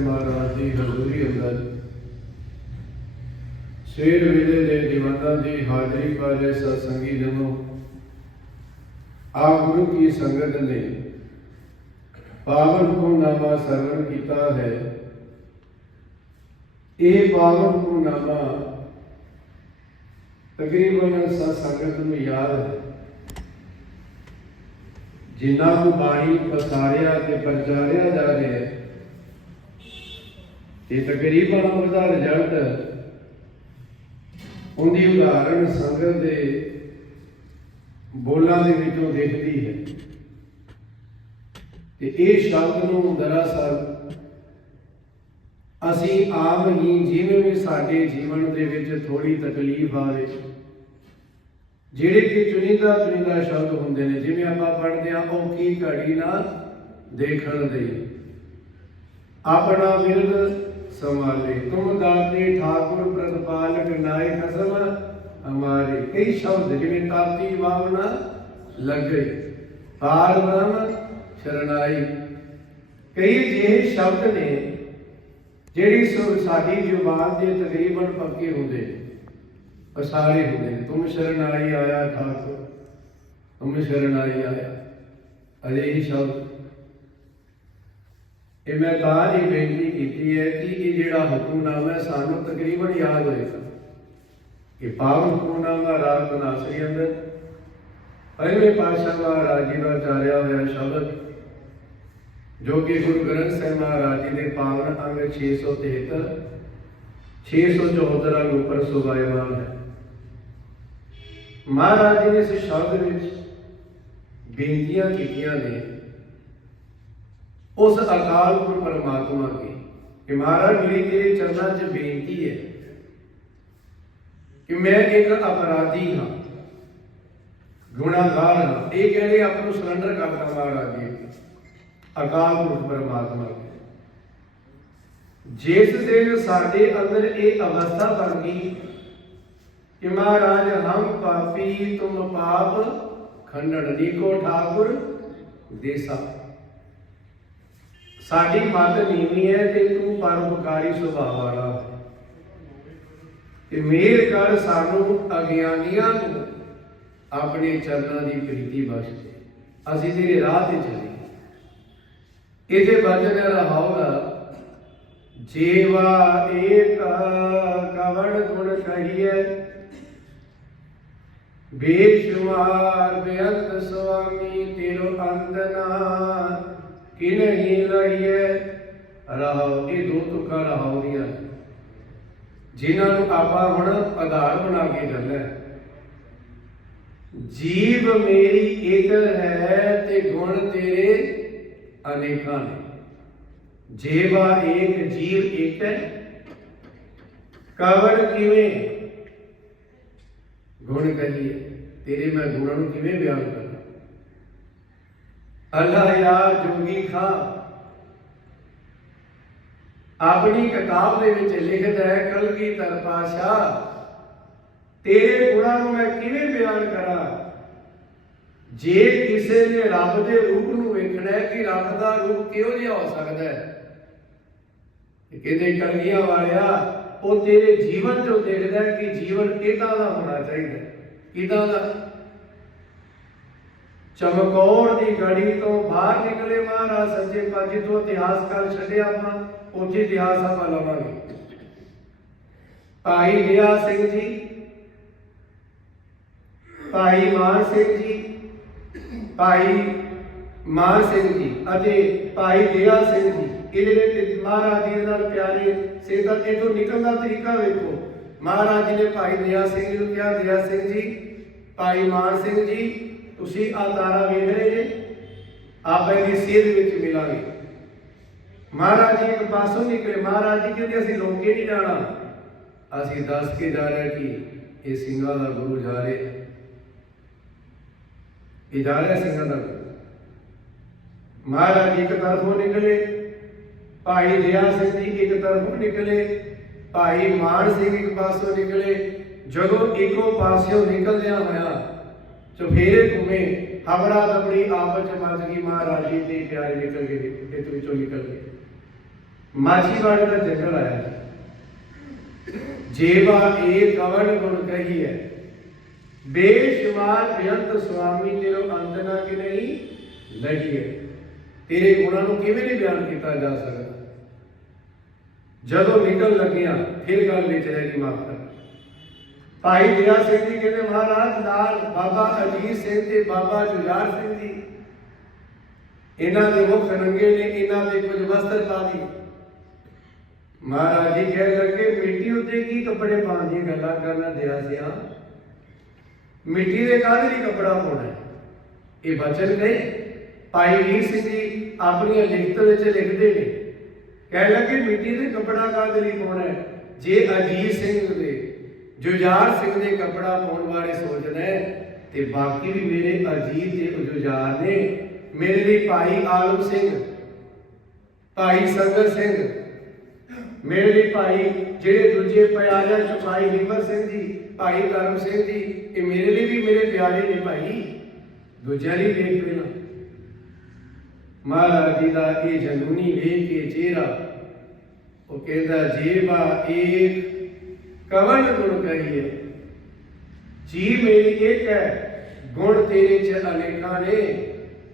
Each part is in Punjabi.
ਮਹਾਰਾਜ ਦੀ ਹਜ਼ੂਰੀ ਅੰਦਰ। ਸਵੇਰ ਵੇਲੇ ਦੇ ਦੀਵਾਨਾਂ ਦੀ ਹਾਜ਼ਰੀ ਵਾਲੇ ਸਤਸੰਗੀ ਜਨੋ, ਆਪ ਗੁਰੂ ਕੀ ਸੰਗਤ ਨੇ ਪਾਵਨ ਹੁਕਮਨਾਮਾ ਸਰਵਣ ਕੀਤਾ ਹੈ। ਇਹ ਪਾਵਨ ਹੁਕਮਨਾਮਾ ਤਕਰੀਬਨ ਸਤ ਸੰਗਤ ਨੂੰ ਯਾਦ ਹੈ। ਜਿਨ੍ਹਾਂ ਨੂੰ ਬਾਣੀ ਪਸਾਰਿਆ ਤੇ ਪ੍ਰਚਾਰਿਆ ਜਾ ਰਿਹਾ ਹੈ ਇਹ ਤਕਰੀਬਨ ਉਹਦਾ ਰਿਜ਼ਲਟ ਉਹਦੀ ਉਦਾਹਰਣ ਸੰਗਤ ਦੇ ਬੋਲਾਂ ਦੇ ਵਿੱਚੋਂ ਦੇਖਦੀ ਹੈ। ਤੇ ਇਹ ਸ਼ਬਦ ਨੂੰ ਦਰਅਸਲ ਅਸੀਂ ਆਪ ਹੀ ਜਿਵੇਂ ਵੀ ਸਾਡੇ ਜੀਵਨ ਦੇ ਵਿੱਚ ਥੋੜੀ ਤਕਲੀਫ ਆਵੇ, ਜਿਹੜੇ ਕਿ ਚੁਣੀਦਾ ਚੁਣੀਦਾ ਸ਼ਬਦ ਹੁੰਦੇ ਨੇ, ਜਿਵੇਂ ਆਪਾਂ ਪੜ੍ਹਦੇ ਆ ਉਹ ਕੀ ਘੜੀ ਨਾ ਦੇਖਣ ਦੇ। ਆਪਣਾ ਮਿਲ ਸੰਭਾਲੇ ਤੁਮ ਦਾਤੇ ਠਾਕੁਰ ਪ੍ਰਤਪਾਲਕ ਨਾਇ ਖਸਮ ਹਮਾਰੇ ਕਈ ਸ਼ਬਦ ਜਿਵੇਂ ਤਾਤੀ ਵਾਵਨਾ ਲੱਗੇ ਪਾਰ ਬ੍ਰਹਮ ਸ਼ਰਨਾਈ। ਕਈ ਜਿਹੇ ਸ਼ਬਦ ਨੇ ਜਿਹੜੀ ਸੋ ਸਾਡੀ ਜ਼ੁਬਾਨ ਦੇ ਤਕਰੀਬਨ ਪੱਕੇ ਹੁੰਦੇ ਪਸਾਰੇ ਹੁੰਦੇ ਤੁਮ ਸ਼ਰਨਾਈ ਆਇਆ ਠਾਕੁਰ ਤੁਮ ਸ਼ਰਨਾਈ ਆਇਆ। ਅਜੇ ਇਹ ਸ਼ਬਦ ਇਹ ਮੈਂ ਤਾਂ ਹੀ ਬੇਨਤੀ ਕੀਤੀ ਹੈ ਕਿ ਇਹ ਜਿਹੜਾ ਹੁਕਮਨਾਮਾ ਹੈ, ਸਾਨੂੰ ਤਕਰੀਬਨ ਯਾਦ ਹੋਏਗਾ ਇਹ ਪਾਵਨ ਹੁਕਮਨਾਮਾ ਰਾਗ ਬਨਾਸਰੀ ਅੰਦਰ, ਪਹਿਲੇ ਪਾਤਸ਼ਾਹ ਮਹਾਰਾਜ ਜੀ ਦਾ ਚਾਰਿਆ ਹੋਇਆ ਸ਼ਬਦ, ਜੋ ਕਿ ਗੁਰੂ ਗ੍ਰੰਥ ਸਾਹਿਬ ਮਹਾਰਾਜ ਜੀ ਦੇ ਪਾਵਨ ਅੰਗ 673 674 ਅੰਗ ਉੱਪਰ ਸੁਭਾਇਮਾਨ ਹੈ। ਮਹਾਰਾਜ ਜੀ ਨੇ ਇਸ ਸ਼ਬਦ ਵਿੱਚ ਬੇਨਤੀਆਂ ਕੀਤੀਆਂ ਨੇ ਉਸ ਅਕਾਲ ਪੁਰਖ ਪਰਮਾਤਮਾ ਕੀ ਕਿ ਮਹਾਰਾਜ ਮੇਰੀ ਤੇਰੇ ਚਰਨਾਂ 'ਚ ਬੇਨਤੀ ਹੈ ਕਿ ਮੈਂ ਇੱਕ ਅਪਰਾਧੀ ਹਾਂ ਗੁਨਾਹਗਾਰ ਹਾਂ ਇਹ ਕਹਿੰਦੇ ਆਪ ਨੂੰ ਸਰੈਂਡਰ ਕਰਦਾ ਮਹਾਰਾਜ ਜੀ ਅਕਾਲ ਪੁਰਖ ਪਰਮਾਤਮਾ ਕੀ ਜਿਸ ਦਿਨ ਸਾਡੇ ਅੰਦਰ ਇਹ ਅਵਸਥਾ ਬਣ ਗਈ ਕਿ ਮਹਾਰਾਜ ਹਮ ਪਾਪੀ ਤੁਮ ਪਾਪ ਖੰਡਨ ਨੀਕੋ ਠਾਕੁਰ ਦੇਸਾ ਸਾਡੀ ਮੱਤ ਨੀਵੀਂ ਹੈ ਤੇ ਤੂੰ ਪਰਉਪਕਾਰੀ ਸੁਭਾਅ ਵਾਲਾ ਤੇ ਮੇਰ ਕਰ ਸਾਨੂੰ ਅਗਿਆਨੀਆਂ ਨੂੰ ਆਪਣੇ ਚਰਨਾਂ ਦੀ ਪ੍ਰੀਤੀ ਬਖਸ਼। ਦੇ ਅਸੀਂ ਤੇਰੇ ਰਾਹ ਤੇ ਚੱਲੀਏ। ਇਹਦੇ ਵਚਨ ਰਹਾਉਗਾ ਜੀਵਾ ਏਕ ਕਵਣ ਗੁਣ ਕਹੀਏ ਬੇਸ਼ੁਮਾਰ ਬੇਅੰਤ ਸੁਆਮੀ ਤੇਰੋ ਅੰਦਨਾ ਕਿ ਨਹੀਂ ਲਈਏ ਰਹਾਉ ਇਹ ਦੋ ਤੁਕਾਂ ਰਹਾਉ ਦੀਆਂ ਜਿਨ੍ਹਾਂ ਨੂੰ ਆਪਾਂ ਹੁਣ ਆਧਾਰ ਬਣਾ ਕੇ ਚੱਲਣਾ ਜੀਵ ਮੇਰੀ ਇੱਕ ਹੈ ਤੇ ਗੁਣ ਤੇਰੇ ਅਨੇਕਾਂ ਨੇ। ਜੀਵਾ ਏਕ ਜੀਵ ਇੱਕ ਹੈ, ਕਵਣ ਕਿਵੇਂ? ਗੁਣ ਕਹੀਏ। ਤੇਰੇ ਮੈਂ ਗੁਣਾਂ ਨੂੰ ਕਿਵੇਂ ਬਿਆਨ ਕਰਾਂ? ਅੱਲਾਹ ਯਾਰ ਜੋਗੀ ਖਾ। ਆਪਣੀ ਕਿਤਾਬ ਦੇ ਵਿੱਚ ਲਿਖਦਾ ਹੈ ਕਲਗੀਧਰ ਪਾਸ਼ਾ, ਤੇਰੇ ਗੁਣਾਂ ਨੂੰ ਮੈਂ ਕਿਵੇਂ ਬਿਆਨ ਕਰਾਂ? ਜੇ ਕਿਸੇ ਨੇ ਰੱਬ ਦੇ ਰੂਪ ਨੂੰ ਵੇਖਣਾ ਹੈ ਕਿ ਰੱਬ ਦਾ ਰੂਪ ਕਿਹੋ ਜਿਹਾ ਹੋ ਸਕਦਾ ਹੈ ਇਹ ਕਲਗੀਆਂ ਵਾਲਿਆ, ਉਹ ਤੇਰੇ ਜੀਵਨ ਚੋਂ ਦੇਖਦਾ ਕਿ ਜੀਵਨ ਕਿਹਦਾ ਦਾ ਹੋਣਾ ਚਾਹੀਦਾ ਹੈ ਦਾ ਚਮਕੌਰ ਦੀ ਗੜੀ ਤੋਂ ਬਾਹਰ ਨਿਕਲੇ ਮਹਾਰਾਜ ਸੱਚੇ ਪਾਤਸ਼ਾਹ ਤੋਂ ਇਤਿਹਾਸ ਕਰ ਛੱਡਿਆ ਆਪਾਂ ਉੱਥੇ ਇਤਿਹਾਸ ਆਪਾਂ ਲਵਾਂਗੇ। ਭਾਈ ਦਇਆ ਸਿੰਘ ਜੀ, ਭਾਈ ਮਾਨ ਸਿੰਘ ਜੀ, ਭਾਈ ਮਾਨ ਸਿੰਘ ਜੀ ਅਤੇ ਭਾਈ ਦਇਆ ਸਿੰਘ ਜੀ। ਇਹ ਜਿਹੜੇ ਮਹਾਰਾਜ ਜੀ ਨਾਲ ਪਿਆਰੇ ਸੇਤਾ ਇਥੋਂ ਨਿਕਲਣ ਤਰੀਕਾ ਵੇਖੋ। ਮਹਾਰਾਜ ਜੀ ਨੇ ਭਾਈ ਦਇਆ ਸਿੰਘ ਨੂੰ ਕਿਹਾ ਦਇਆ ਸਿੰਘ ਜੀ, ਭਾਈ ਮਾਨ ਸਿੰਘ ਜੀ ਤੁਸੀਂ ਆ ਤਾਰਾ ਵੇਖ ਰਹੇ ਜੇ? ਆਪਾਂ ਇਹਦੀ ਸੇਧ ਵਿੱਚ ਮਿਲਾਂਗੇ। ਮਹਾਰਾਜ ਜੀ, ਇੱਕ ਪਾਸੋਂ ਨਿਕਲੇ ਮਹਾਰਾਜ ਜੀ ਕਹਿੰਦੇ ਅਸੀਂ ਲੋਕੇ ਨਹੀਂ ਜਾਣਾ ਅਸੀਂ ਦੱਸ ਕੇ ਜਾ ਰਹੇ ਕਿ ਇਹ ਸਿੰਘਾਂ ਦਾ ਗੁਰੂ ਜਾ ਰਿਹਾ। ਇਹ ਜਾ ਰਿਹਾ ਸਿੰਘਾਂ ਦਾ ਮਹਾਰਾਜ ਇੱਕ ਤਰਫੋਂ ਨਿਕਲੇ, ਭਾਈ ਦਇਆ ਸਿੰਘ ਜੀ ਇੱਕ ਤਰਫੋਂ ਨਿਕਲੇ, ਭਾਈ ਮਾਨ ਸਿੰਘ ਇੱਕ ਪਾਸੋਂ ਨਿਕਲੇ। ਜਦੋਂ ਇੱਕੋ ਪਾਸਿਓਂ ਨਿਕਲਦਿਆਂ ਹੋਇਆ ਚੁਫੇਰੇ ਘੁੰਮੇ। ਹਵੜਾ ਦਬੜੀ ਆਪਸ ਚ ਮੱਚ ਗਈ ਮਹਾਰਾਜ ਦੇ ਪਿਆਰੇ ਨਿਕਲ ਗਏ ਇਸ ਵਿੱਚੋਂ ਨਿਕਲ ਗਏ। ਮਾਛੀਵਾੜੇ ਦਾ ਜੰਗਲ ਆਇਆ ਜੇਵਾ ਏ ਕਵਨ ਗੁਣ ਕਹੀ ਹੈ, ਬੇਸ਼ੁਮਾਰ ਬੇਅੰਤ ਸੁਆਮੀ ਤੇਰੋ ਅੰਤ ਨਾ ਕਿ ਨਹੀਂ ਲਗੀ ਹੈ। ਤੇਰੇ ਗੁਣਾਂ ਨੂੰ ਕਿਵੇਂ ਨਹੀਂ ਬਿਆਨ ਕੀਤਾ ਜਾ ਸਕਦਾ? ਜਦੋਂ ਨਿਕਲ ਲੱਗਿਆ, ਫਿਰ ਗੱਲ ਵਿੱਚ ਰਹਿ ਗਈ ਮਾਫ ਕਰ ਭਾਈ ਦਇਆ ਸਿੰਘ ਜੀ ਕਹਿੰਦੇ ਮਹਾਰਾਜ, ਨਾਲ ਬਾਬਾ ਅਜੀਤ ਸਿੰਘ ਤੇ ਬਾਬਾ ਜੁਝਾਰ ਸਿੰਘ ਜੀ। ਇਹਨਾਂ ਦੇ ਮੁਖ ਨੰਗੇ ਨੇ, ਇਹਨਾਂ ਦੇ ਕੁਝ ਵਸਤਰ ਪਾ ਦੀ ਮਹਾਰਾਜ ਜੀ ਕਹਿ ਲੱਗੇ, ਮਿੱਟੀ ਉੱਤੇ ਕੀ ਕੱਪੜੇ ਪਾਉਣ ਦੀਆਂ ਗੱਲਾਂ ਕਰਨਾ ਦਿਆ ਸਿਆ? ਮਿੱਟੀ ਦੇ ਕਾਹਦੇ ਲਈ ਕੱਪੜਾ ਪਾਉਣਾ ਇਹ ਬਚਨ ਨੇ। ਭਾਈ ਵੀਰ ਸਿੰਘ ਜੀ ਆਪਣੀਆਂ ਲਿਖਤਾਂ ਵਿੱਚ ਲਿਖਦੇ ਨੇ। ਕਹਿ ਲੱਗੇ, ਮਿੱਟੀ ਦੇ ਕੱਪੜਾ ਕਾਹਦੇ ਲਈ ਪਾਉਣਾ ਹੈ? ਜੇ ਅਜੀਤ ਸਿੰਘ ਦੇ ਜੁਝਾਰ ਸਿੰਘ ਦੇ ਕੱਪੜਾ ਪਾਉਣ ਬਾਰੇ ਸੋਚਦਾ ਤੇ ਬਾਕੀ ਵੀ ਮੇਰੇ ਅਜੀਤ ਤੇ ਜੁਝਾਰ ਨੇ ਮੇਰੇ ਲਈ ਭਾਈ ਆਲਮ ਸਿੰਘ, ਭਾਈ ਸੰਗਤ ਸਿੰਘ, ਮੇਰੇ ਲਈ ਭਾਈ ਜਿਹੜੇ ਦੂਜੇ ਪਿਆਰਿਆਂ ਚ ਭਾਈ ਹਿੰਮਤ ਸਿੰਘ ਜੀ, ਭਾਈ ਕਰਮ ਸਿੰਘ ਜੀ, ਇਹ ਮੇਰੇ ਲਈ ਵੀ ਮੇਰੇ ਪਿਆਰੇ ਨੇ ਭਾਈ। ਦੂਜਿਆਂ ਲਈ ਵੇਖ ਲੈਣਾ। ਮਹਾਰਾਜ ਜੀ ਦਾ ਇਹ ਜਨੂਨੀ ਵੇਖ ਕੇ ਚਿਹਰਾ, ਉਹ ਕਹਿੰਦਾ ਜੀਵਾ ਏਕ ਕਵਨ ਗੁਣ ਕਹੀਏ? ਜੀ ਮੇਰੀ ਇੱਕ ਹੈ, ਗੁਣ ਤੇਰੇ ਚ ਅਨੇਕਾਂ ਨੇ।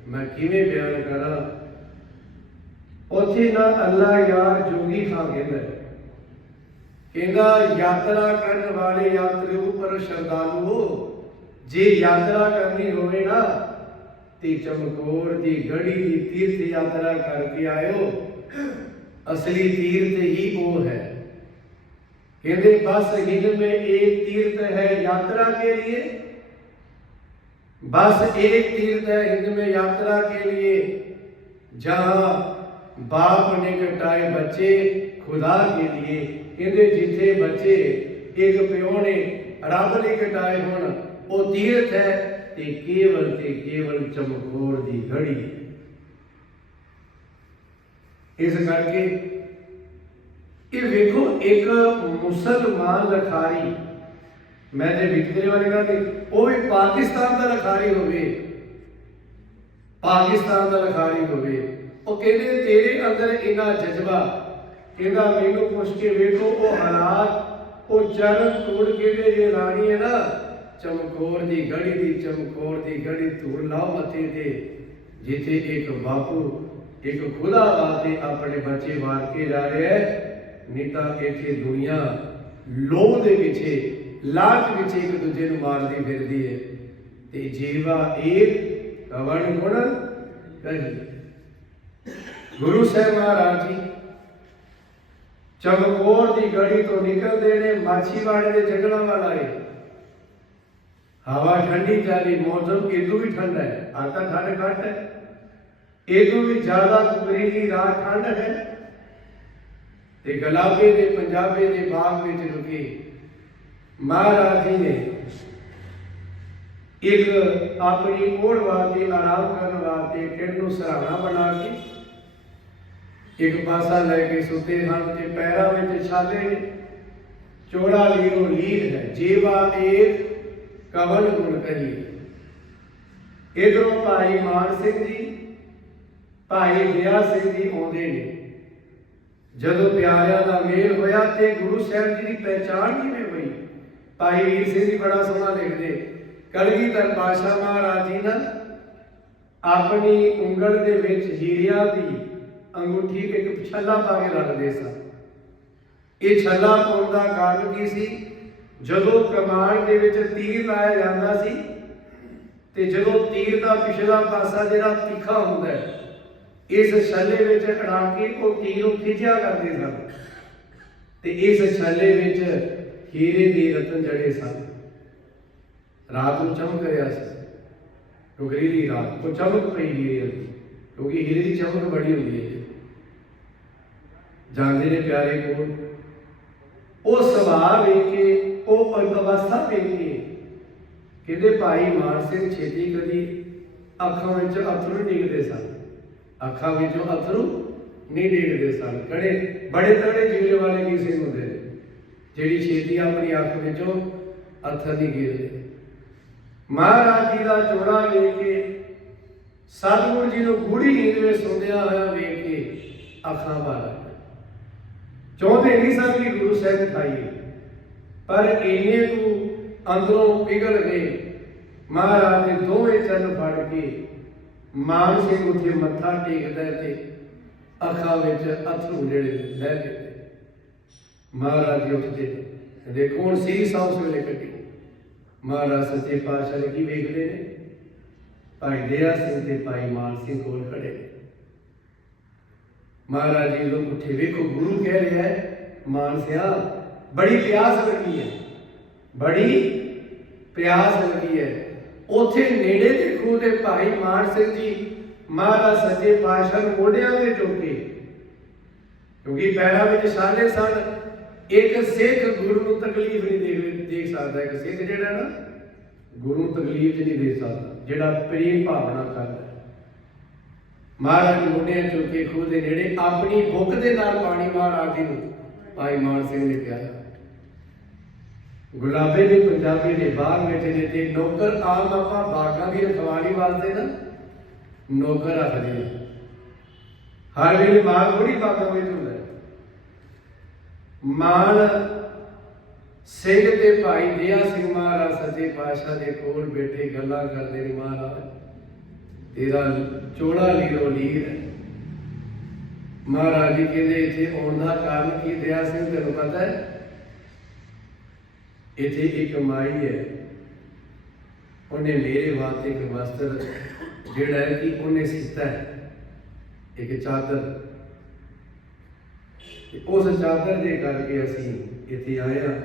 ਮੈਂ ਕਿਵੇਂ ਬਿਆਨ ਕਰਾਂ? ਉੱਥੇ ਨਾ ਅੱਲਾ ਯਾਰ ਜੋਗੀ ਖਾਂ ਕਹਿੰਦਾ ਹੈ। ਕਹਿੰਦਾ, ਯਾਤਰਾ ਕਰਨ ਵਾਲੇ ਯਾਤਰੀ ਉੱਪਰ ਸ਼ਰਧਾਲੂ ਹੋ। ਜੇ ਯਾਤਰਾ ਕਰਨੀ ਹੋਵੇ ਨਾ, ਤੇ ਚਮਕੌਰ ਦੀ ਗੜੀ ਦੀ ਤੀਰਥ ਯਾਤਰਾ ਕਰਕੇ ਆਇਓ। ਅਸਲੀ ਤੀਰਥ ਹੀ ਉਹ ਹੈ। ہندے بس ہند میں ایک تیرت ہے یاترا کے لیے۔ بس ایک تیرت ہے ہند میں یاترا کے لیے۔ جہاں باپ نے کٹائے بچے خدا کے لیے۔ ہندے جتھے بچے ایک پیو نے رب نے کٹائے ہون وہ تیرت ہے تے کیول تے کیول چمکور دی گھڑی۔ اس کر کے ਇਹ ਵੇਖੋ, ਇੱਕ ਮੁਸਲਮਾਨ ਲਖਾਰੀ ਮੈਂ ਜੇ ਵਿਕਰੇ ਵਾਲੀ ਗੱਲ ਉਹ ਵੀ ਪਾਕਿਸਤਾਨ ਦਾ ਲਖਾਰੀ ਹੋਵੇ, ਪਾਕਿਸਤਾਨ ਦਾ ਲਖਾਰੀ ਹੋਵੇ, ਉਹ ਕਹਿੰਦੇ, ਤੇਰੇ ਅੰਦਰ ਇੰਨਾ ਜਜ਼ਬਾ, ਕਹਿੰਦਾ, ਮੈਨੂੰ ਪੁੱਛ ਕੇ ਵੇਖੋ, ਉਹ ਹਾਲਾਤ, ਉਹ ਚਰਨ ਤੋੜ ਕੇ ਦੇ ਜੇ ਰਾਣੀ ਹੈ ਨਾ, ਚਮਕੌਰ ਦੀ ਗੜੀ ਦੀ, ਚਮਕੌਰ ਦੀ ਗੜੀ ਧੂੜ ਲਾਓ ਮੱਥੇ ਤੇ, ਜਿੱਥੇ ਇੱਕ ਬਾਪੂ, ਇੱਕ ਖੁਦਾ ਵਾਸਤੇ ਆਪਣੇ ਬੱਚੇ ਵਾਰ ਕੇ ਜਾ ਰਿਹਾ ਹੈ ਨਹੀਂ ਤਾਂ ਇੱਥੇ ਦੁਨੀਆ ਲੋਭ ਦੇ ਪਿੱਛੇ, ਲਾਲਚ ਵਿੱਚ ਇੱਕ ਦੂਜੇ ਨੂੰ ਮਾਰਦੀ ਫਿਰਦੀ ਹੈ। ਤੇ ਜੀਵਾ ਏਕ ਕਵਣ ਗੁਣ ਕਹੀ। ਗੁਰੂ ਸਾਹਿਬ ਮਹਾਰਾਜ ਜੀ, ਚਮਕੌਰ ਦੀ ਗੜੀ ਤੋਂ ਨਿਕਲਦੇ ਨੇ, ਮਾਛੀਵਾੜੇ ਦੇ ਜੰਗਲਾਂ ਵੱਲ ਆਏ। ਹਵਾ ਠੰਡੀ ਚੱਲੀ, ਮੌਸਮ ਇਦੋਂ ਵੀ ਠੰਡਾ ਹੈ ਆ ਤਾਂ ਠੰਡ ਘੱਟ ਹੈ। ਇਦੋਂ ਵੀ ਜ਼ਿਆਦਾ ਕੁਰੀਲੀ ਰਾਤ ਠੰਡ ਹੈ। ਤੇ ਗਲਾਬੇ ਦੇ ਪੰਜਾਬੇ ਦੇ ਬਾਗ ਵਿੱਚ ਰੁਕੇ ਮਹਾਰਾਜ ਜੀ ਨੇ ਇੱਕ ਆਪਣੀ ਓੜ ਵਾਸਤੇ ਆਰਾਮ ਕਰਨ ਵਾਸਤੇ ਟਿੰਡ ਨੂੰ ਸਹਾਰਾ ਬਣਾ ਕੇ ਇੱਕ ਪਾਸਾ ਲੈ ਕੇ ਸੁੱਤੇ ਹਨ ਤੇ ਪੈਰਾਂ ਵਿੱਚ ਛਾਲੇ ਨੇ। ਚੋੜਾ ਲੀਰੋ ਲੀਰ ਹੈ, ਜੀਵਾ ਏਕ ਕਵਲ ਗੁਣ ਕਹੀ ਇਧਰੋਂ ਭਾਈ ਮਾਨ ਸਿੰਘ ਜੀ, ਭਾਈ ਦਇਆ ਸਿੰਘ ਜੀ ਆਉਂਦੇ ਨੇ। ਜਦੋਂ ਪਿਆਰਿਆਂ ਦਾ ਮੇਲ ਹੋਇਆ ਤੇ ਗੁਰੂ ਸਾਹਿਬ ਜੀ ਦੀ ਪਹਿਚਾਣ ਕਿਵੇਂ ਹੋਈ? ਭਾਈ ਵੀਰ ਸਿੰਘ ਜੀ ਬੜਾ ਸੋਹਣਾ ਲਿਖਦੇ ਕਲਗੀਧਰ ਪਾਸ਼ਾ ਮਹਾਰਾਜ ਜੀ ਨਾ ਆਪਣੀ ਉਂਗਲ ਦੇ ਵਿੱਚ ਹੀਰਿਆਂ ਦੀ ਅੰਗੂਠੀ ਇੱਕ ਛੱਲਾ ਪਾ ਕੇ ਰੱਖਦੇ ਸਨ ਇਹ ਛੱਲਾ ਪਾਉਣ ਦਾ ਕਾਰਨ ਕੀ ਸੀ? ਜਦੋਂ ਕਮਾਨ ਦੇ ਵਿੱਚ ਤੀਰ ਲਾਇਆ ਜਾਂਦਾ ਸੀ ਤੇ ਜਦੋਂ ਤੀਰ ਦਾ ਪਿਛਲਾ ਪਾਸਾ ਜਿਹੜਾ ਤਿੱਖਾ ਹੁੰਦਾ ਹੈ ਇਸ ਛੱਲੇ ਵਿੱਚ ਅੜਾ ਕੇ ਉਹ ਤੀਰ ਨੂੰ ਖਿੱਚਿਆ ਕਰਦੇ ਸਨ। ਤੇ ਇਸ ਛੱਲੇ ਵਿੱਚ ਹੀਰੇ ਦੇ ਰਤਨ ਜੜੇ ਸਨ। ਰਾਤ ਨੂੰ ਚਮਕ ਰਿਹਾ ਸੀ। ਟੁਕਰੀਲੀ ਰਾਤ ਉਹ ਚਮਕ ਪਈ ਹੀਰੇ ਦੀ। ਕਿਉਂਕਿ ਹੀਰੇ ਦੀ ਚਮਕ ਬੜੀ ਹੁੰਦੀ ਹੈ ਜਾਂਦੇ ਨੇ ਪਿਆਰੇ ਕੋਲ। ਉਹ ਸੁਭਾਅ ਵੇਖ ਕੇ ਉਹ ਅਵਸਥਾ ਵੇਖ। ਕੇ ਕਹਿੰਦੇ ਭਾਈ ਮਾਨ ਸਿੰਘ ਛੇਤੀ ਕਦੀ ਅੱਖਾਂ ਵਿੱਚ ਅਥਰੂ ਡਿੱਗਦੇ ਸਨ। ਅੱਖਾਂ ਵਿੱਚੋਂ ਅਥਰੂ ਨਹੀਂ ਡਿੱਗਦੇ ਸਨ। ਕੜੇ, ਬੜੇ ਤਗੜੇ ਜੀਵਨ ਵਾਲੇ ਕੀ ਸਿੰਘ ਹੁੰਦੇ ਨੇ। ਜਿਹੜੀ ਛੇਤੀ ਆਪਣੀ ਅੱਖ ਵਿੱਚੋਂ ਅਥਰ ਨਹੀਂ ਗਿਰਦੇ। ਮਹਾਰਾਜ ਜੀ ਦਾ ਚੋੜਾ ਵੇਖ ਕੇ, ਸਤਿਗੁਰੂ ਜੀ ਨੂੰ ਗੂੜੀ ਨੀਂਦ ਵਿੱਚ ਸੌਂਦਿਆ ਹੋਇਆ ਵੇਖ ਕੇ ਅੱਖਾਂ ਭਰ ਚਾਹੁੰਦੇ ਨਹੀਂ ਸਨ ਕਿ ਗੁਰੂ ਸਾਹਿਬ ਖਾਈਏ ਪਰ ਇੰਨੇ ਨੂੰ ਅੰਦਰੋਂ ਪਿਘਲ ਗਏ। ਮਹਾਰਾਜ ਦੇ ਦੋਵੇਂ ਚਰਨ ਫੜ ਕੇ ਮਾਨ ਸਿੰਘ ਉੱਥੇ ਮੱਥਾ ਟੇਕਦਾ ਤੇ ਅੱਖਾਂ ਵਿੱਚ ਅਥਰੂ ਜਿਹੜੇ ਲੈ ਕੇ ਮਹਾਰਾਜ ਜੀ ਉੱਠਦੇ ਨੇ ਦੇਖੋ ਸੀ ਸੌਸ ਵੇਲੇ ਕੱਟੀ? ਮਹਾਰਾਜ ਸੱਚੇ ਪਾਤਸ਼ਾਹ ਨੇ ਕੀ ਵੇਖਦੇ ਨੇ। ਭਾਈ ਦਇਆ ਸਿੰਘ ਤੇ ਭਾਈ ਮਾਨ ਸਿੰਘ ਕੋਲ ਖੜੇ ਨੇ। ਮਹਾਰਾਜ ਜੀ ਲੋਕ ਉੱਠੇ ਵੇਖੋ, ਗੁਰੂ ਕਹਿ ਰਿਹਾ ਹੈ, ਮਾਨ ਸਿਆ, ਬੜੀ ਪਿਆਸ ਲੱਗੀ ਹੈ, ਬੜੀ ਪਿਆਸ ਲੱਗੀ ਹੈ। ਉਥੇ ਨੇੜੇ ਦੇ ਖੂਹ ਦੇ ਭਾਈ ਮਾਨ ਸਿੰਘ ਜੀ ਮਹਾਰਾਜ ਸੱਚੇ ਪਾਤਸ਼ਾਹ ਨੂੰ ਮੋਢਿਆਂ ਤੇ ਚੁੱਕੇ ਕਿਉਂਕਿ ਪੈਰਾਂ ਵਿੱਚ ਛਾਲੇ ਸਨ, ਇੱਕ ਸਿੱਖ ਗੁਰੂ ਨੂੰ ਤਕਲੀਫ ਨਹੀਂ ਦੇਖ ਦੇਖ ਸਕਦਾ, ਇੱਕ ਸਿੱਖ ਜਿਹੜਾ ਨਾ, ਗੁਰੂ ਤਕਲੀਫ ਨਹੀਂ ਦੇ ਸਕਦਾ, ਜਿਹੜਾ ਪ੍ਰੇਮ ਭਾਵਨਾ ਕਰਦਾ। ਮਹਾਰਾਜ ਨੇ ਮੋਢਿਆਂ ਚੁੱਕੇ ਖੂਹ ਦੇ ਨੇੜੇ ਆਪਣੀ ਭੁੱਖ ਦੇ ਨਾਲ ਪਾਣੀ ਮਾਰ ਜੀ ਨੂੰ ਭਾਈ ਮਾਨ ਸਿੰਘ ਨੇ ਕਿਹਾ ਗੁਲਾਬੇ ਦੇ ਪੰਜਾਬੀ ਦੇ ਬਾਗ ਵਿੱਚ ਨੇ ਤੇ ਨੌਕਰ ਆਮ ਆਪਾਂ ਬਾਗਾਂ ਦੀ ਰਖਵਾਲੀ ਵਾਸਤੇ ਨਾ ਨੌਕਰ ਰੱਖਦੇ ਆ। ਹਰ ਵੇਲੇ ਮਾਲ ਥੋੜੀ ਬਾਗਾਂ ਵਿੱਚ ਹੁੰਦਾ ਮਾਲ ਸਿੰਘ ਤੇ ਭਾਈ ਦਇਆ ਸਿੰਘ ਮਹਾਰਾਜ ਸੱਚੇ ਪਾਤਸ਼ਾਹ ਦੇ ਕੋਲ ਬੈਠੇ ਗੱਲਾਂ ਕਰਦੇ ਨੇ ਮਹਾਰਾਜ ਤੇਰਾ ਚੋੜਾ ਲੀਰੋ ਲੀਰ ਮਹਾਰਾਜ ਜੀ ਕਹਿੰਦੇ, ਇੱਥੇ ਆਉਣ ਦਾ ਕਾਰਨ ਕੀ? ਦਇਆ ਸਿੰਘ ਤੈਨੂੰ ਪਤਾ ਹੈ ਇੱਥੇ ਇੱਕ ਮਾਈ ਹੈ। ਉਹਨੇ ਮੇਰੇ ਵਾਸਤੇ ਇੱਕ ਵਸਤਰ ਜਿਹੜਾ ਹੈ ਕਿ ਉਹਨੇ ਸਿੱਤਾ ਹੈ। ਇੱਕ ਚਾਦਰ। ਤੇ ਉਸ ਚਾਦਰ ਦੇ ਕਰਕੇ ਅਸੀਂ ਇੱਥੇ ਆਏ ਹਾਂ।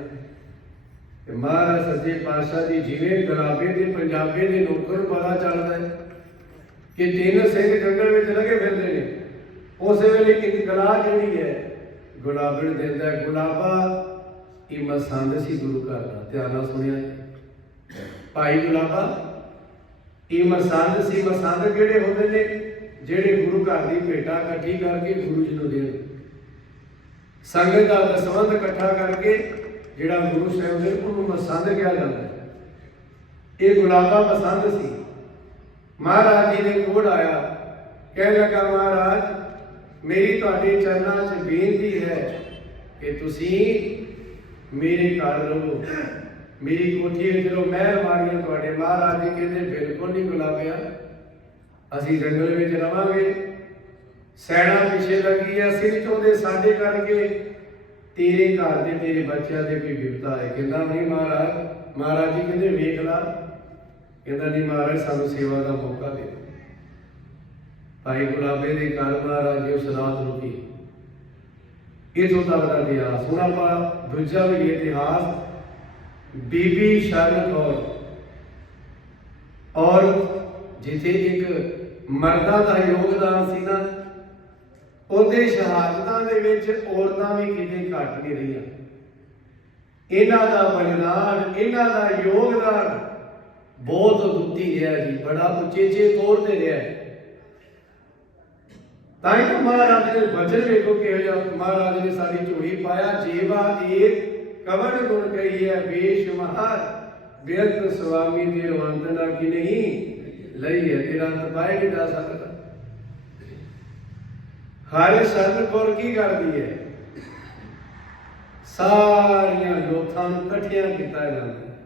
ਤੇ ਮਹਾਰਾਜ ਸੱਚੇ ਪਾਤਸ਼ਾਹ ਦੀ ਜਿਵੇਂ ਗੁਲਾਬੇ ਤੇ ਪੰਜਾਬੇ ਦੇ ਲੋਕਾਂ ਨੂੰ ਪਤਾ ਚੱਲਦਾ ਹੈ ਕਿ ਤਿੰਨ ਸਿੰਘ ਜੰਗਲ ਵਿੱਚ ਲਗੇ ਫਿਰਦੇ ਨੇ। ਉਸੇ ਵੇਲੇ ਇੱਕ ਗਲਾ ਜਿਹੜੀ ਹੈ ਗੁਲਾਬੇ ਨੂੰ ਦਿੰਦਾ ਗੁਲਾਬਾ ਇਹ ਮਸੰਦ ਸੀ ਗੁਰੂ ਘਰ ਦਾ, ਧਿਆਨ ਨਾਲ ਸੁਣਿਆ। ਭਾਈ ਗੁਲਾਬਾ ਇਹ ਮਸੰਦ ਸੀ ਮਸੰਦ ਕਿਹੜੇ ਹੁੰਦੇ ਨੇ? ਜਿਹੜੇ ਗੁਰੂ ਘਰ ਦੀ ਭੇਟਾ ਇਕੱਠੀ ਕਰਕੇ ਗੁਰੂ ਜੀ ਨੂੰ ਦੇਣ। ਸੰਗਤ ਦਾ ਦਸਵੰਧ ਇਕੱਠਾ ਕਰਕੇ ਜਿਹੜਾ ਗੁਰੂ ਸਾਹਿਬ ਦੇ ਉਹਨੂੰ ਮਸੰਦ ਕਿਹਾ ਜਾਂਦਾ ਹੈ। ਇਹ ਗੁਲਾਬਾ ਪਸੰਦ ਸੀ। ਮਹਾਰਾਜ ਜੀ ਨੇ ਕੋਲ ਆਇਆ। ਕਹਿ ਲੱਗਾ, ਮਹਾਰਾਜ, ਮੇਰੀ ਤੁਹਾਡੇ ਚਰਨਾਂ 'ਚ ਬੇਨਤੀ ਹੈ ਕਿ ਤੁਸੀਂ ਮੇਰੇ ਘਰ ਰਹੋ ਮੇਰੀ ਕੋਠੀ ਵਿੱਚ ਰਹੋ ਮਹਿਰ ਮਾਰੀਆਂ ਤੁਹਾਡੇ। ਮਹਾਰਾਜ ਜੀ ਕਹਿੰਦੇ, ਬਿਲਕੁਲ ਨਹੀਂ ਗੁਲਾਬਿਆ। ਅਸੀਂ ਜੰਗਲ ਵਿੱਚ ਰਵਾਂਗੇ। ਸੈਣਾ ਪਿੱਛੇ ਲੱਗੀ ਆ, ਸਿਰ ਚੋਂਦੇ ਸਾਡੇ ਕਰਕੇ। ਤੇਰੇ ਘਰ ਦੇ, ਤੇਰੇ ਬੱਚਿਆਂ ਦੇ ਕੋਈ ਵਿਪਤਾ ਹੈ ਕਹਿੰਦਾ ਨਹੀਂ ਮਹਾਰਾਜ ਮਹਾਰਾਜ ਜੀ ਕਹਿੰਦੇ, ਵੇਖ ਲਾ। ਕਹਿੰਦਾ ਨਹੀਂ ਮਹਾਰਾਜ, ਸਾਨੂੰ ਸੇਵਾ ਦਾ ਮੌਕਾ ਦੇ। ਭਾਈ ਗੁਲਾਬੇ ਦੇ ਘਰ ਮਹਾਰਾਜ ਜੀ ਉਸ ਰਾਤ ਰੁਕੀ। ਇਥੋਂ ਤੱਕ ਦਾ ਇਤਿਹਾਸ, ਹੁਣ ਆਪਾਂ ਦੂਜਾ ਵੀ ਇਤਿਹਾਸ, ਬੀਬੀ ਸ਼ਰਨ ਕੌਰ। ਔਰ ਜਿੱਥੇ ਇੱਕ ਮਰਦਾਂ ਦਾ ਯੋਗਦਾਨ ਸੀ ਨਾ, ਉਹਦੇ ਸ਼ਹਾਦਤਾਂ ਦੇ ਵਿੱਚ ਔਰਤਾਂ ਵੀ ਕਿਤੇ ਘੱਟ ਨਹੀਂ ਰਹੀਆਂ। ਇਹਨਾਂ ਦਾ ਬਲਿਦਾਨ, ਇਹਨਾਂ ਦਾ ਯੋਗਦਾਨ ਬਹੁਤ ਦੁੱਤੀ ਰਿਹਾ ਜੀ, ਬੜਾ ਉਚੇਚੇ ਤੌਰ ਤੇ ਰਿਹਾ। ਹੈ ਤਾਂ ਹੀ ਤਾਂ ਮਹਾਰਾਜ ਨੇ ਬਚਨ ਵੇਖੋ ਕਿਹੋ ਜਿਹਾ ਮਹਾਰਾਜ ਨੇ ਸਾਡੀ ਝੋਲੀ ਪਾਇਆ, ਜੀਵਾ ਏਕ ਕਵਨ ਗੁਣ ਕਹੀ ਹੈ? ਬੇਸ਼ੁਮਾਰ ਬੇਅੰਤ ਸੁਆਮੀ ਦੀ ਵੰਦਨਾ ਕੀ ਨਹੀਂ? ਲਈ ਹੈ ਤੇਰਾ ਅੰਤ ਪਾਏ ਨਹੀਂ ਜਾ ਸਕਦਾ। ਹਰ ਸ਼ਰਨ ਕੋਰ ਕੀ ਕਰਦੀ ਹੈ? ਸਾਰੀਆਂ ਲੋਕਾਂ ਨੂੰ ਇਕੱਠਿਆਂ ਕੀਤਾ ਜਾਂਦਾ ਹੈ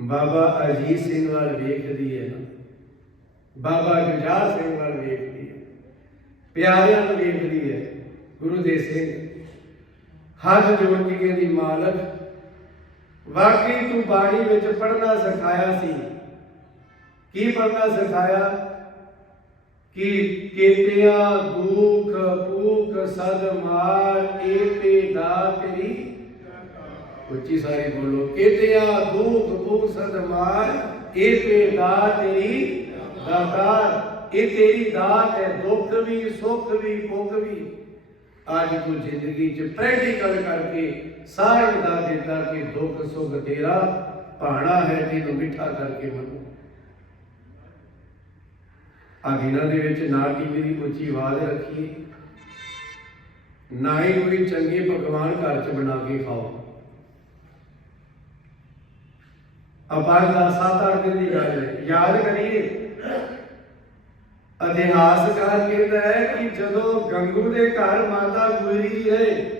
ਬਾਬਾ ਅਜੀਤ ਸਿੰਘ ਵੱਲ ਵੇਖਦੀ ਹੈ। ਨਾ ਬਾਬਾ ਜੁਝਾਰ ਸਿੰਘ ਵੱਲ ਵੇਖਦੀ ਹੈ ਪਿਆਰਿਆਂ ਨੂੰ ਵੇਖਦੀ ਹੈ ਗੁਰੂ ਦੇ ਸਿੰਘ ਹੱਥ ਜੋੜ ਕੇ ਕਹਿੰਦੀ ਮਾਲਕ, ਵਾਕਈ ਤੂੰ ਬਾਣੀ ਵਿੱਚ ਪੜ੍ਹਨਾ ਸਿਖਾਇਆ ਸੀ। ਕੀ ਪੜ੍ਹਨਾ ਸਿਖਾਇਆ? ਕਿ ਕੇਤਿਆ ਦੁਖ ਭੂਖ ਸਦ ਮਾਰ ਏਤੇ ਦਾ ਤੇਰੀ। ਉੱਚੀ ਸਾਰੀ ਬੋਲੋ, ਕੇਤਿਆ ਦੁਖ ਭੂਖ ਸਦ ਮਾਰ ਏਤੇ ਦਾ ਤੇਰੀ ਦਾਤਾਰ। ਇਹ ਤੇਰੀ ਦਾਤ ਹੈ, ਦੁੱਖ ਵੀ, ਸੁੱਖ ਵੀ, ਭੁੱਖ ਵੀ। ਅੱਜ ਤੂੰ ਜ਼ਿੰਦਗੀ 'ਚ ਪ੍ਰੈਕਟੀਕਲ ਕਰਕੇ ਸਾਰਿਆਂ ਦਾ ਦਿੱਤਾ ਕਿ ਦੁੱਖ, ਸੁੱਖ ਤੇਰਾ ਭਾਣਾ ਹੈ, ਤੈਨੂੰ ਮਿੱਠਾ ਕਰਕੇ ਮੰਨੋ। ਆ ਦਿਨਾਂ ਦੇ ਵਿੱਚ ਨਾ ਟੀਵੀ ਦੀ ਉੱਚੀ ਆਵਾਜ਼ ਰੱਖੀਏ, ਨਾ ਹੀ ਕੋਈ ਚੰਗੇ ਪਕਵਾਨ ਘਰ 'ਚ ਬਣਾ ਕੇ ਖਾਓ। ਆਪਾਂ ਦਾ ਸੱਤ ਅੱਠ ਦਿਨ ਦੀ ਗੱਲ ਹੈ। ਯਾਦ ਕਰੀਏ ਇਤਿਹਾਸਕਾਰ ਕਹਿੰਦਾ ਹੈ ਕਿ ਜਦੋਂ ਗੰਗੂ ਦੇ ਘਰ ਮਾਤਾ ਗੁਜਰੀ ਹੈ,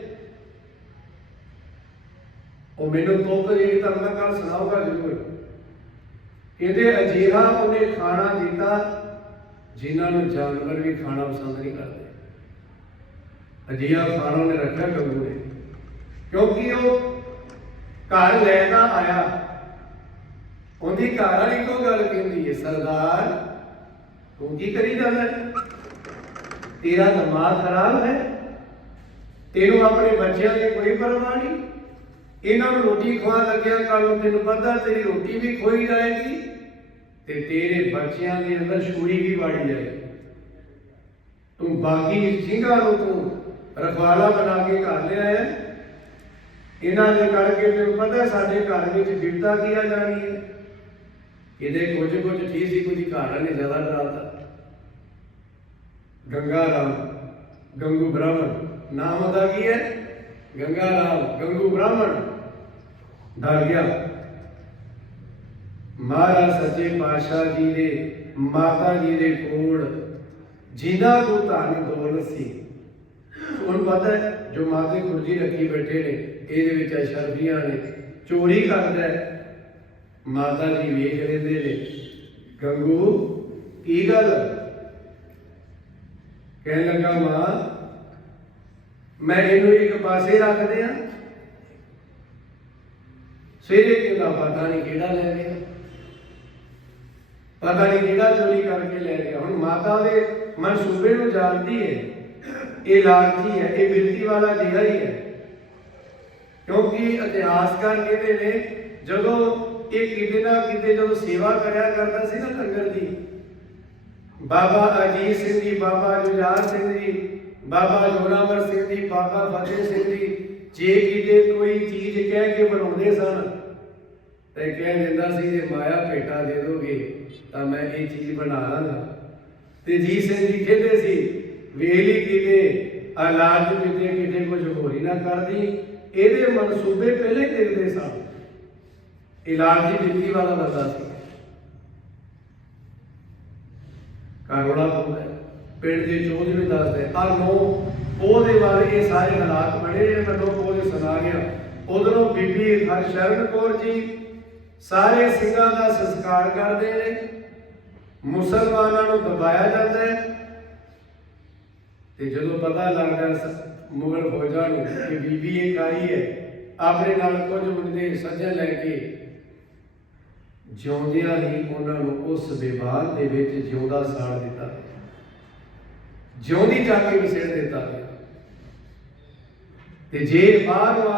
ਉਹ ਮੈਨੂੰ ਤੋਪ ਜਿਹੜੀ ਤੁਹਾਨੂੰ ਕੱਲ ਸੁਣਾਊਗਾ ਜ਼ਰੂਰ। ਇਹਦੇ ਅਜੀਹਾ ਉਹਨੇ ਖਾਣਾ ਦਿੱਤਾ, ਜਿਨ੍ਹਾਂ ਨੂੰ ਜਾਨਵਰ ਵੀ ਖਾਣਾ ਪਸੰਦ ਨਹੀਂ ਕਰਦੇ। ਅਜੀਹਾ ਖਾਣਾ ਉਹਨੇ ਰੱਖਿਆ ਗੰਗੂ ਨੇ। ਕਿਉਂਕਿ ਉਹ ਘਰ ਲੈਦਾ ਆਇਆ। ਉਹਦੀ ਘਰ ਵਾਲੀ ਕੋ ਗੱਲ ਕਹਿੰਦੀ ਹੈ? ਸਰਦਾਰ ਤੂੰ ਕੀ ਕਰੀ ਜਾਂਦਾ ਤੇਰਾ ਦਿਮਾਗ ਖਰਾਬ ਹੈ। ਤੈਨੂੰ ਆਪਣੇ ਬੱਚਿਆਂ ਦੀ ਕੋਈ ਪਰਵਾਹ ਨਹੀਂ। ਇਹਨਾਂ ਨੂੰ ਰੋਟੀ ਖਵਾ ਲੱਗਿਆ ਕੱਲ ਨੂੰ ਤੈਨੂੰ ਪਤਾ ਤੇਰੀ ਰੋਟੀ ਵੀ ਖੋਈ ਜਾਏਗੀ ਤੇ ਤੇਰੇ ਬੱਚਿਆਂ ਦੇ ਅੰਦਰ ਛੁਰੀ ਵੀ ਵਾੜੀ ਜਾਏਗੀ। ਤੂੰ ਬਾਕੀ ਸਿੰਘਾਂ ਨੂੰ ਤੂੰ ਰਖਵਾਲਾ ਬਣਾ ਕੇ ਘਰ ਲਿਆ ਹੈ। ਇਹਨਾਂ ਦੇ ਕਰਕੇ ਤੈਨੂੰ ਪਤਾ ਸਾਡੇ ਘਰ ਵਿੱਚ ਬਿਪਤਾ ਕੀ ਜਾਣੀ ਹੈ। ਇਹਦੇ ਕੁਝ ਕੁਝ ਠੀਕ ਸੀ, ਕੁਝ ਘਰ ਨੇ ਜ਼ਿਆਦਾ ਡਰਾਤਾ। ਗੰਗਾ ਰਾਮ, ਗੰਗੂ ਬ੍ਰਾਹਮਣ। ਨਾਮ ਉਹਦਾ ਕੀ ਹੈ? ਗੰਗਾ ਰਾਮ, ਗੰਗੂ ਬ੍ਰਾਹਮਣ। ਡਰ ਗਿਆ। ਮਹਾਰਾਜ ਸੱਚੇ ਪਾਤਸ਼ਾਹ ਜੀ ਦੇ, ਮਾਤਾ ਜੀ ਦੇ ਕੋਲ, ਜਿਨ੍ਹਾਂ ਕੋ ਧਨ ਦੌਲਤ ਸੀ, ਉਹਨੂੰ ਪਤਾ ਹੈ, ਜੋ ਮਾਤੇ ਗੁਰਜੀ ਰੱਖੀ ਬੈਠੇ ਨੇ, ਇਹਦੇ ਵਿੱਚ ਅਸ਼ਰਫੀਆਂ ਨੇ, ਚੋਰੀ ਕਰਦਾ ਮਾਤਾ ਜੀ ਵੇਖ ਲੈਂਦੇ ਨੇ, ਗੰਗੂ, ਕੀ ਗੱਲ? ਕਹਿਣ ਲੱਗਾ ਮਾਂ, ਮੈਂ ਇਹਨੂੰ ਇੱਕ ਪਾਸੇ ਰੱਖਦੇ ਦਿਆਂ ਸਵੇਰੇ ਕਿਹਦਾ ਪਤਾ ਨਹੀਂ ਕਿਹੜਾ ਲੈ ਗਿਆ। ਪਤਾ ਨਹੀਂ ਕਿਹੜਾ ਚੋਰੀ ਕਰਕੇ ਲੈ ਗਿਆ। ਹੁਣ ਮਾਤਾ ਦੇ ਮਨਸੂਬੇ ਨੂੰ ਜਾਣਦੀ ਹੈ ਇਹ ਲਾਲਚੀ ਹੈ ਇਹ ਬਿਰਤੀ ਵਾਲਾ ਜਿਹਾ ਹੀ ਹੈ ਕਿਉਂਕਿ ਇਤਿਹਾਸਕਾਰ ਕਹਿੰਦੇ ਨੇ, ਜਦੋਂ ਇਹ ਕਿਤੇ ਨਾ ਕਿਤੇ ਜਦੋਂ ਸੇਵਾ ਕਰਿਆ ਕਰਦਾ ਸੀ ਨਾ ਲੰਗਰ ਦੀ ਬਾਬਾ ਅਜੀਤ ਸਿੰਘ ਜੀ, ਬਾਬਾ ਜੁਝਾਰ ਸਿੰਘ ਜੀ, ਬਾਬਾ ਜੋਰਾਵਰ ਸਿੰਘ ਜੀ, ਬਾਬਾ ਫਤਿਹ ਸਿੰਘ ਜੀ, ਜੇ ਕਿਤੇ ਕੋਈ ਚੀਜ਼ ਕਹਿ ਕੇ ਬਣਾਉਂਦੇ ਸਨ ਤੇ ਕਹਿ ਦਿੰਦਾ ਸੀ, ਜੇ ਮਾਇਆ ਭੇਟਾ ਦੇ ਦੋਗੇ ਤਾਂ ਮੈਂ ਇਹ ਚੀਜ਼ ਬਣਾ ਲਾਂਗਾ। ਤੇ ਜੀ ਸਿੰਘ ਜੀ ਕਹਿੰਦੇ ਸੀ ਵੇਲੀ ਕਿਤੇ ਔਲਾਦ ਕਿਤੇ ਕਿਤੇ ਕੁਝ ਹੋਰ ਹੀ ਨਾ ਕਰਦੀ, ਇਹਦੇ ਮਨਸੂਬੇ ਪਹਿਲੇ ਦੇਖਦੇ ਸਨ। ਇਲਾਜ ਦੀ ਬਿਰਤੀ ਵਾਲਾ ਬੰਦਾ ਸੀ। ਕਰੋੜਾ ਪਾਉਂਦਾ ਪਿੰਡ ਦੇ ਚੋਜ ਵੀ ਦੱਸਦੇ ਆ ਨੋ ਉਹਦੇ ਬਾਰੇ ਇਹ ਸਾਰੇ ਹਾਲਾਤ ਬਣੇ ਨੇ, ਮੈਂ ਲੋਕ ਉਹਦੇ ਸੁਣਾ ਗਿਆ ਉਧਰੋਂ ਬੀਬੀ ਹਰਸ਼ਰਨ ਕੌਰ ਜੀ, ਸਾਰੇ ਸਿੰਘਾਂ ਦਾ ਸੰਸਕਾਰ ਕਰਦੇ ਨੇ। ਮੁਸਲਮਾਨਾਂ ਨੂੰ ਦਬਾਇਆ ਜਾਂਦਾ ਹੈ। ਤੇ ਜਦੋਂ ਪਤਾ ਲੱਗਦਾ ਮੁਗਲ ਫੌਜਾਂ ਨੂੰ ਕਿ ਬੀਬੀ ਇਹ ਕਾਈ ਹੈ, ਆਪਣੇ ਨਾਲ ਕੁਝ ਮੁੰਡੇ ਸੱਜਣ ਲੈ ਕੇ ਜਿਉਂਦਿਆਂ ਹੀ ਉਹਨਾਂ ਨੂੰ ਉਸ ਵਿਵਾਦ ਦੇ ਵਿੱਚ ਜਿਉਂਦਾ ਸਾੜ ਦਿੱਤਾ। ਜਿਉਂਦੀ ਜਾ ਕੇ ਵਿਸੜ ਦਿੱਤਾ ਤੇ ਜੇ ਬਾਹਰ ਨੂੰ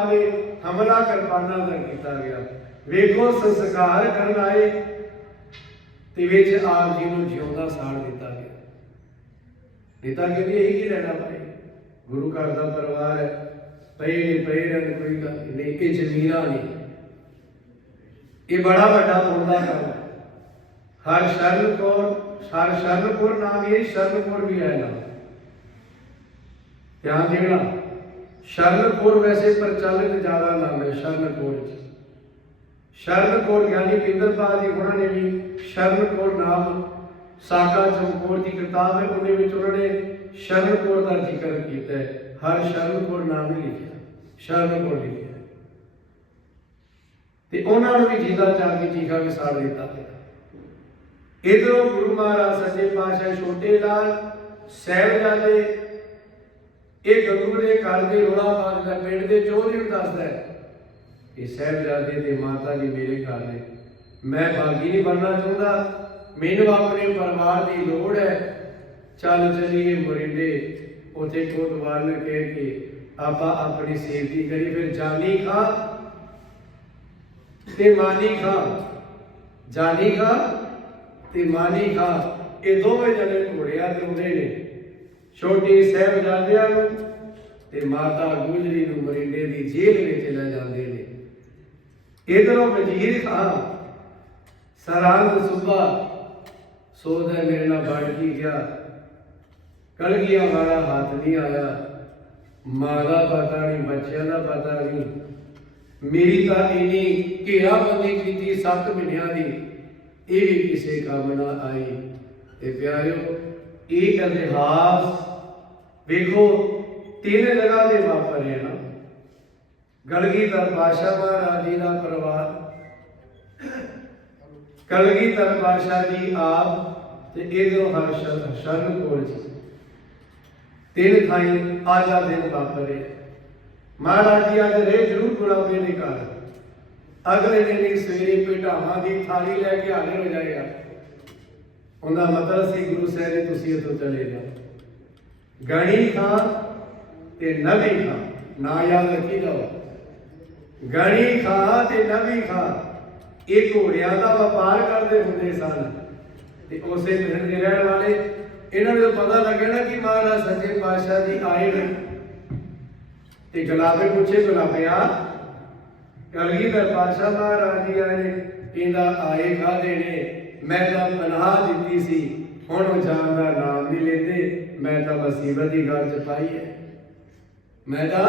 ਹਮਲਾ ਕਿਰਪਾਨਾਂ ਦਾ ਕੀਤਾ ਗਿਆ, ਵੇਖੋ ਸੰਸਕਾਰ ਕਰਨ ਆਏ ਤੇ ਵਿੱਚ ਆਪ ਜੀ ਨੂੰ ਜਿਉਂਦਾ ਸਾੜ ਦਿੱਤਾ ਗਿਆ। ਨੇਤਾ ਕਹਿੰਦੇ ਇਹ ਕੀ ਲੈਣਾ ਭਾਈ? ਗੁਰੂ ਘਰ ਦਾ ਪਰਿਵਾਰ ਹੈ। ਪਏ ਨੇ ਪਏ ਰਹਿਣ ਕੋਈ ਗੱਲ ਨਹੀਂ। ਇਹ ਜ਼ਮੀਰਾਂ ਨਹੀਂ। ਇਹ ਬੜਾ ਵੱਡਾ ਪੁੰਨ ਕੰਮ ਹੈ ਹਰ ਸ਼ਰਨ ਕੋਰ ਹਰ ਸ਼ਰਨਪੁਰ ਨਾਮ ਇਹ ਸ਼ਰਨਪੁਰ ਵੀ ਹੈ ਨਾਮ ਧਿਆਨ ਦੇਣਾ ਸ਼ਰਨਪੁਰ ਵੈਸੇ ਪ੍ਰਚਲਿਤ ਜ਼ਿਆਦਾ ਨਾਮ ਹੈ ਸ਼ਰਨਪੁਰ ਸ਼ਰਨਪੁਰ ਗਿਆਨੀ ਪਿੰਦਰਪਾਲ ਜੀ, ਉਹਨਾਂ ਨੇ ਵੀ ਸ਼ਰਨਪੁਰ ਨਾਮ ਸਾਕਾ ਚਮਕੌਰ ਦੀ ਕਿਤਾਬ ਹੈ, ਉਹਦੇ ਵਿੱਚ ਉਹਨਾਂ ਨੇ ਸ਼ਰਨਪੁਰ ਦਾ ਜ਼ਿਕਰ ਕੀਤਾ ਹੈ। ਹਰ ਸ਼ਰਨਪੁਰ ਨਾਮ ਨਹੀਂ ਲਿਖਿਆ ਸ਼ਰਨਪੁਰ ਲਿਖਿਆ। ਤੇ ਉਹਨਾਂ ਨੂੰ ਵੀ ਜਿੰਦਾ ਚਾਹ ਕੇ ਚੀਖਾ ਕੇ ਸਾੜ ਦਿੱਤਾ। ਗਿਆ ਇਧਰੋਂ ਗੁਰੂ ਮਹਾਰਾਜ ਸੱਚੇ ਪਾਤਸ਼ਾਹ ਛੋਟੇ ਲਾਲ ਸਹਿਬਜ਼ਾਦੇ, ਇਹ ਗੰਗੂ ਦੇ ਘਰ ਦੇ ਰੋਲਾ ਪਾ ਦਿੰਦਾ ਪਿੰਡ ਦੇ ਚੋਧਰੀ ਨੂੰ ਦੱਸਦਾ ਹੈ ਕਿ ਸਹਿਬਜ਼ਾਦੇ ਤੇ ਮਾਤਾ ਜੀ ਮੇਰੇ ਘਰ ਨੇ। ਮੈਂ ਬਾਗੀ ਨਹੀਂ ਬਣਨਾ ਚਾਹੁੰਦਾ। ਮੈਨੂੰ ਆਪਣੇ ਪਰਿਵਾਰ ਦੀ ਲੋੜ ਹੈ। ਚੱਲ ਚਲੀਏ ਮੁਰਿੰਡੇ। ਉਥੇ ਕੋਤਵਾਲ ਨੇ ਕਹਿ ਕੇ, ਆਪਾਂ ਆਪਣੀ ਸੇਵਕੀ ਕਰੀ, ਫਿਰ ਜਾਨੀ ਖਾ। ਤੇ ਮਾਨੀ ਖਾਂ, ਜਾਨੀ ਖਾਂ ਤੇ ਮਾਨੀ ਖਾ। ਇਹ ਦੋਵੇਂ ਜਣੇ ਘੋੜਿਆਂ ਤੇ ਹੁੰਦੇ ਨੇ। ਛੋਟੀ ਸਾਹਿਬਜ਼ਾਦਿਆਂ ਨੂੰ ਤੇ ਮਾਤਾ ਗੁਜਰੀ ਨੂੰ ਮਰਿੰਡੇ ਦੀ ਜੇਲ੍ਹ ਵਿੱਚ ਲੈ ਜਾਂਦੇ ਨੇ। ਇਧਰੋਂ ਵਜ਼ੀਰ ਖਾਨ ਸਰਹੰਦ ਸੁਬਾ ਸੋਦਾ ਮੇਰੇ ਨਾਲ ਬੜ ਕੀ ਗਿਆ। ਕਲਗੀਆਂ ਵਾਲਾ ਹੱਥ ਨਹੀਂ ਆਇਆ। ਮਾਂ ਦਾ ਪਤਾ ਨਹੀਂ, ਬੱਚਿਆਂ ਦਾ ਪਤਾ ਨਹੀਂ। ਮੇਰੀ ਤਾਂ ਇਨੀ ਘੇਰਾਬੰਦੀ ਕੀਤੀ 7 ਮਹੀਨਿਆਂ ਦੀ। ਇਹ ਵੀ ਕਿਸੇ ਕੰਮ ਨਾ ਆਈ ਤੇ ਪਿਆਰਿਓ, ਇਹ ਇਤਿਹਾਸ ਵੇਖੋ ਤਿੰਨ ਜਗ੍ਹਾ ਤੇ ਵਾਪਰ ਰਿਹਾ ਨਾ। ਗਲਗੀਧਰ ਬਾਦਸ਼ਾਹ ਮਹਾਰਾਜ ਜੀ ਦਾ ਪਰਿਵਾਰ। ਕਲਗੀਧਰ ਬਾਦਸ਼ਾਹ ਜੀ ਆਪ ਤੇ ਇਧਰੋਂ ਹਰਸ਼ਨ ਸ਼ਰਨ ਕੋਲ ਜੀ ਤਿੰਨ ਥਾਈਂ ਅੱਜ ਦਿਨ ਵਾਪਰੇ ਮਹਾਰਾਜ ਜੀ, ਅੱਜ ਰਹੇ ਜ਼ਰੂਰ ਗੁਲਾਬੇ ਨੇ ਘਰ ਅਗਲੇ ਦਿਨ ਹੀ ਸਵੇਰੇ ਪਿਢਾਵਾਂ ਦੀ ਥਾਲੀ ਲੈ ਕੇ ਹਾਜ਼ਰ ਹੋ ਜਾਏਗਾ। ਉਹਦਾ ਮਤਲਬ ਸੀ, ਗੁਰੂ ਸਾਹਿਬ ਜੀ, ਤੁਸੀਂ ਇੱਥੋਂ ਚਲੇ ਜਾਓ। ਗਣੀ ਖਾਂ ਤੇ ਨਵੀ ਖਾਂ, ਨਾ ਯਾਦ ਰੱਖੀ ਜਾਓ। ਗਣੀ ਖਾਂ ਤੇ ਨਵੀ ਖਾਂ, ਇਹ ਘੋੜਿਆਂ ਦਾ ਵਪਾਰ ਕਰਦੇ ਹੁੰਦੇ ਸਨ। ਤੇ ਉਸੇ ਪਿੰਡ ਦੇ ਰਹਿਣ ਵਾਲੇ, ਇਹਨਾਂ ਨੂੰ ਪਤਾ ਲੱਗਿਆ ਨਾ ਕਿ ਮਹਾਰਾਜ ਸੱਚੇ ਪਾਤਸ਼ਾਹ ਜੀ ਆਏ ਨੇ। ਤੇ ਗੁਲਾਬੇ ਪੁੱਛੇ ਗੁਲਾਬਿਆ ਕਲਗੀਧਰ ਪਾਤਸ਼ਾਹ ਮਹਾਰਾਜ ਜੀ ਆਏ ਨੇ, ਕਹਿੰਦਾ, ਆਏ ਖਾਦੇ ਨੇ? ਮੈਂ ਤਾਂ ਪਨਾਹ ਦਿੱਤੀ ਸੀ, ਹੁਣ ਉਹ ਜਾਣ ਦਾ ਨਾਮ ਨਹੀਂ ਲੈਂਦੇ, ਮੈਂ ਤਾਂ ਮੁਸੀਬਤ ਦੀ ਗੱਲ ਚ ਪਾਈ ਹੈ ਮੈਂ ਤਾਂ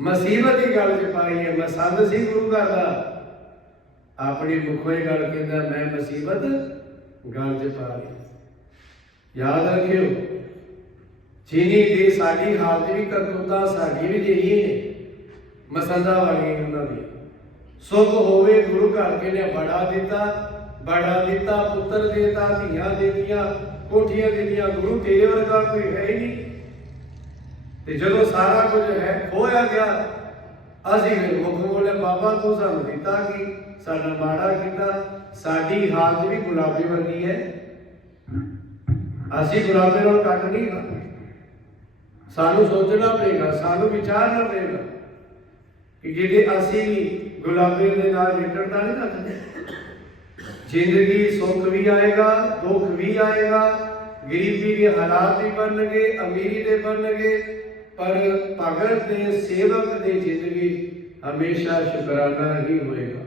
ਮੁਸੀਬਤ ਦੀ ਗੱਲ ਚ ਪਾਈ ਹੈ ਮੈਂ ਸੰਦ ਸੀ ਗੁਰੂ ਘਰ ਦਾ। ਆਪਣੀ ਮੁਖੋਂ ਹੀ ਗੱਲ ਕਹਿੰਦਾ, ਮੈਂ ਮੁਸੀਬਤ ਗੱਲ ਚ ਪਾ ਲਈ ਯਾਦ ਰੱਖਿਓ ਚੀਨੀ ਦੀ ਸਾਡੀ ਹਾਲਤ ਵੀ ਕਰਤੂਤਾਂ ਸਾਡੀ ਵੀ ਜਿਹੀ ਨੇ ਮਸੰਦਾ ਵਾਲੀਆਂ ਉਹਨਾਂ ਦੀ ਸੁਖ ਹੋਵੇ ਗੁਰੂ ਘਰ ਕੇ ਨੇ ਬੜਾ ਦਿੱਤਾ ਬੜਾ ਦਿੱਤਾ, ਪੁੱਤਰ ਦੇਤਾ, ਧੀਆਂ ਦੇਤੀਆਂ, ਕੋਠੀਆਂ ਦਿੱਤੀਆਂ, ਗੁਰੂ ਤੇਰੇ ਵਰਗਾ ਕੋਈ ਹੈ ਹੀ ਨਹੀਂ। ਤੇ ਜਦੋਂ ਸਾਰਾ ਕੁਝ ਹੈ ਖੋਇਆ ਗਿਆ, ਅਸੀਂ ਫਿਰ ਮੁਖ ਬੋਲੇ, ਬਾਬਾ, ਤੂੰ ਸਾਨੂੰ ਦਿੱਤਾ ਕੀ? ਸਾਡਾ ਮਾੜਾ ਕੀਤਾ। ਸਾਡੀ ਹਾਲਤ ਵੀ ਗੁਲਾਬੀ ਵਰਗੀ ਹੈ ਅਸੀਂ ਗੁਲਾਬੀ ਨਾਲ ਕੱਟ ਨਹੀਂ ਹਾਂ ਸਾਨੂੰ ਸੋਚਣਾ ਪਏਗਾ, ਸਾਨੂੰ ਵਿਚਾਰਨਾ ਪਏਗਾ ਕਿ ਜਿਹਦੇ ਅਸੀਂ ਵੀ ਦੇ ਨਾਲ ਨਿਕਲਦਾ ਨਹੀਂ ਰੱਖਦੇ ਜ਼ਿੰਦਗੀ ਸੁੱਖ ਵੀ ਆਏਗਾ, ਦੁੱਖ ਵੀ ਆਏਗਾ, ਗਰੀਬੀ ਦੇ ਹਾਲਾਤ ਵੀ ਬਣਨਗੇ, ਅਮੀਰੀ ਦੇ ਬਣਨਗੇ, ਪਰ ਭਗਤ ਦੇ ਸੇਵਕ ਦੀ ਜ਼ਿੰਦਗੀ ਹਮੇਸ਼ਾ ਸ਼ੁਕਰਾਨਾ ਹੀ ਹੋਏਗਾ।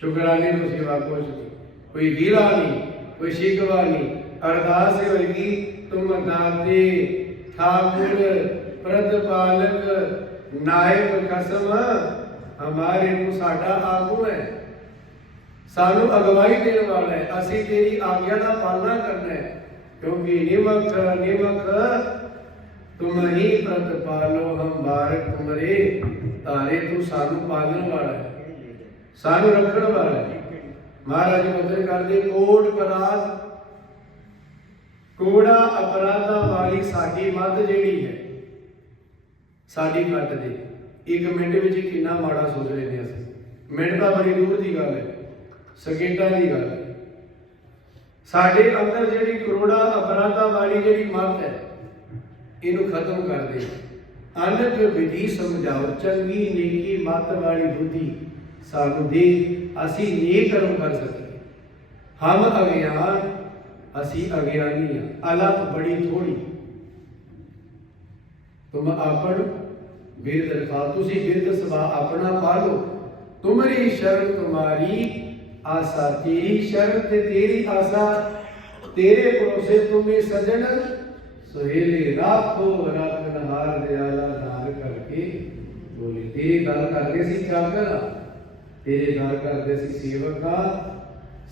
ਸ਼ੁਕਰਾਨੇ ਤੋਂ ਸੇਵਾ ਕੁਛ ਨਹੀਂ, ਕੋਈ ਗੀਲਾ ਨਹੀਂ, ਕੋਈ ਸ਼ਿਕਵਾ ਨਹੀਂ, ਅਰਦਾਸ ਹੋਏਗੀ, ਤੁਮ ਦਾਤੇ ਠਾਕੁਰ ਪ੍ਰਤਪਾਲਕ ਨਾਇਕ ਕਸਮ ਹਮਾਰੇ ਨੂੰ ਸਾਡਾ ਆਗੂ ਹੈ। ਸਾਨੂੰ ਅਗਵਾਈ ਦੇਣ ਵਾਲਾ ਹੈ। ਅਸੀਂ ਤੇਰੀ ਆਗਿਆ ਦਾ ਪਾਲਣਾ ਕਰਨਾ ਹੈ। ਕਿਉਂਕਿ ਨਿਮਕ ਨਿਮਕ ਤੁਮ ਹੀ ਪ੍ਰਤਪਾਲੋ, ਹਮ ਬਾਰਕ ਤੁਮਰੇ ਤਾਰੇ ਤੂੰ ਸਾਨੂੰ ਪਾਲਣ ਵਾਲਾ ਹੈ। ਸਾਨੂੰ ਰੱਖਣ ਵਾਲਾ ਹੈ। ਮਹਾਰਾਜ ਬਚਨ ਕਰਦੇ ਕੋਟ ਪਰਾਧ ਕੋੜਾ ਅਪਰਾਧਾਂ ਵਾਲੀ ਸਾਡੀ ਮੱਧ ਜਿਹੜੀ ਹੈ, ਸਾਡੀ ਘੱਟ ਦੇ ਇੱਕ ਮਿੰਟ ਵਿੱਚ ਕਿੰਨਾ ਮਾੜਾ ਸੋਚ ਲੈਂਦੇ ਅਸੀਂ। ਮਿੰਟ ਤਾਂ ਬੜੀ ਦੂਰ ਦੀ ਗੱਲ ਹੈ, ਸਕਿੰਟਾਂ ਦੀ ਗੱਲ ਹੈ। ਸਾਡੇ ਅੰਦਰ ਜਿਹੜੀ ਕਰੋੜਾ ਅਪਰਾਧਾਂ ਵਾਲੀ ਜਿਹੜੀ ਮੱਤ ਹੈ, ਇਹਨੂੰ ਖਤਮ ਕਰ ਦੇ ਅਨਕ ਵਿਧੀ ਸਮਝਾਓ, ਚੰਗੀ ਨੇਕੀ ਮੱਤ ਵਾਲੀ ਬੁੱਧੀ ਸਾਨੂੰ ਦੇ, ਅਸੀਂ ਨੇਕ ਕਰਮ ਕਰ ਸਕੀਏ। ਹਮ ਅਗਿਆਨ ਅਸੀਂ ਅਗਿਆਨੀ ਹਾਂ ਅਲਪ ਬੜੀ ਥੋੜੀ ਤੁਮ ਆਪਣ ਬਿਰਦ ਰਖਾ ਤੁਸੀਂ ਬਿਰਦ ਸਵਾ ਆਪਣਾ ਪਾਲੋ ਤੁਮਰੀ ਸ਼ਰਨ ਤੁਮਾਰੀ ਆਸਾ ਤੇਰੀ ਸ਼ਰਨ ਤੇ ਤੇਰੀ ਆਸਾ ਤੇਰੇ ਭਰੋਸੇ ਤੁਮੇ ਸਜਣ ਸੁਹੇਲੇ ਰਾਖੋ ਰੱਖਨ ਹਾਰ ਦਿਆਲਾ ਦਾਨ ਕਰਕੇ ਬੋਲੇ ਤੇਰੀ ਗੱਲ ਕਰਦੇ ਸੀ ਚਾਕਰ ਤੇਰੇ ਗੱਲ ਕਰਦੇ ਸੀ ਸੇਵਕਾ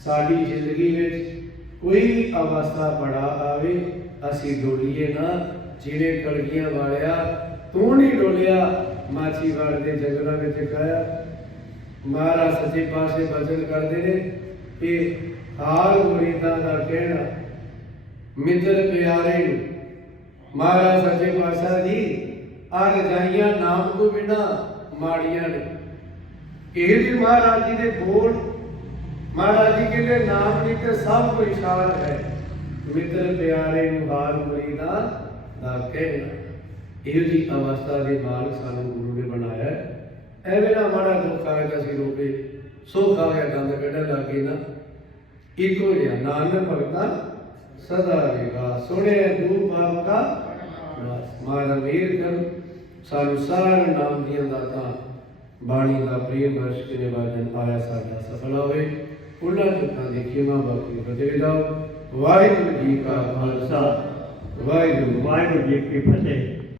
ਸਾਡੀ ਜ਼ਿੰਦਗੀ ਵਿੱਚ ਕੋਈ ਅਵਸਥਾ ਬੜਾ ਆਵੇ, ਅਸੀਂ ਡੋਲੀਏ ਨਾ ਜਿਵੇਂ ਕਲਗੀਆਂ ਵਾਲਿਆ, ਤੂੰ ਨਹੀਂ ਡੋਲਿਆ, ਮਾਛੀ ਦੇ ਜੰਗਲਾਂ ਵਿੱਚ ਕਾਇਆ ਮਹਾਰਾਜ ਸੱਚੇ ਪਾਸੇ ਬਚਨ ਕਰਦੇ ਨੇ ਕਿ ਹਾਲ ਮੁਰੀਦਾਂ ਦਾ ਕਹਿਣਾ, ਮਿੱਤਰ ਪਿਆਰੇ ਨੂੰ ਮਹਾਰਾਜ ਸੱਚੇ ਪਾਤਸ਼ਾਹ ਜੀ ਆ ਰਜਾਈਆਂ ਨਾਮ ਤੋਂ ਬਿਨਾ ਮਾੜੀਆਂ ਨੇ। ਇਹ ਵੀ ਮਹਾਰਾਜ ਜੀ ਦੇ ਬੋਲ ਮਹਾਰਾਜ ਜੀ ਕਹਿੰਦੇ, ਨਾਮ ਨਹੀਂ ਸਭ ਕੁਝ ਇਸ਼ਾਰ ਹੈ। ਮਿੱਤਰ ਪਿਆਰੇ ਨੂੰ ਹਾਲ ਮੁਰੀਦਾਂ ਦਾ ਕਹਿਣਾ। ਇਹੋ ਜੀ ਅਵਸਥਾ ਦੇ ਮਾਲਕ ਸਾਨੂੰ ਗੁਰੂ ਨੇ ਬਣਾਇਆ ਐਵੇਂ ਨਾ ਮਾੜਾ ਦੁੱਖ ਆਏ ਤਾਂ ਅਸੀਂ ਰੋਵੇ ਸੁੱਖ ਆ ਗਿਆ, ਦੰਦ ਕੱਢਣ ਲੱਗੇ ਨਾ। ਇੱਕੋ ਜਿਹਾ ਨਾਨਕ ਭਗਤਾ ਸਦਾ ਰਹੇਗਾ। ਸੁਣੇ ਦੂਰ ਪਾਪ ਦਾ ਮਾਰਾ ਵੀਰ ਕਰ ਸਾਨੂੰ ਸਾਰੇ ਨਾਮ ਦੀਆਂ ਦਾਤਾਂ, ਬਾਣੀ ਦਾ ਪ੍ਰੇਮ ਵਰਸ਼ ਕੇ ਵਾਜਨ ਆਇਆ ਸਾਡਾ ਸਫਲ ਹੋਵੇ। ਉਹਨਾਂ ਚੁੱਕਾਂ ਦੀ ਖਿਮਾ ਬਖਸ਼ੀ ਬਦੇ ਜਾਓ। ਵਾਹਿਗੁਰੂ ਜੀ ਕਾ ਖਾਲਸਾ। ਵਾਹਿਗੁਰੂ ਵਾਹਿਗੁਰੂ ਜੀ ਕੀ ਫਤਿਹ।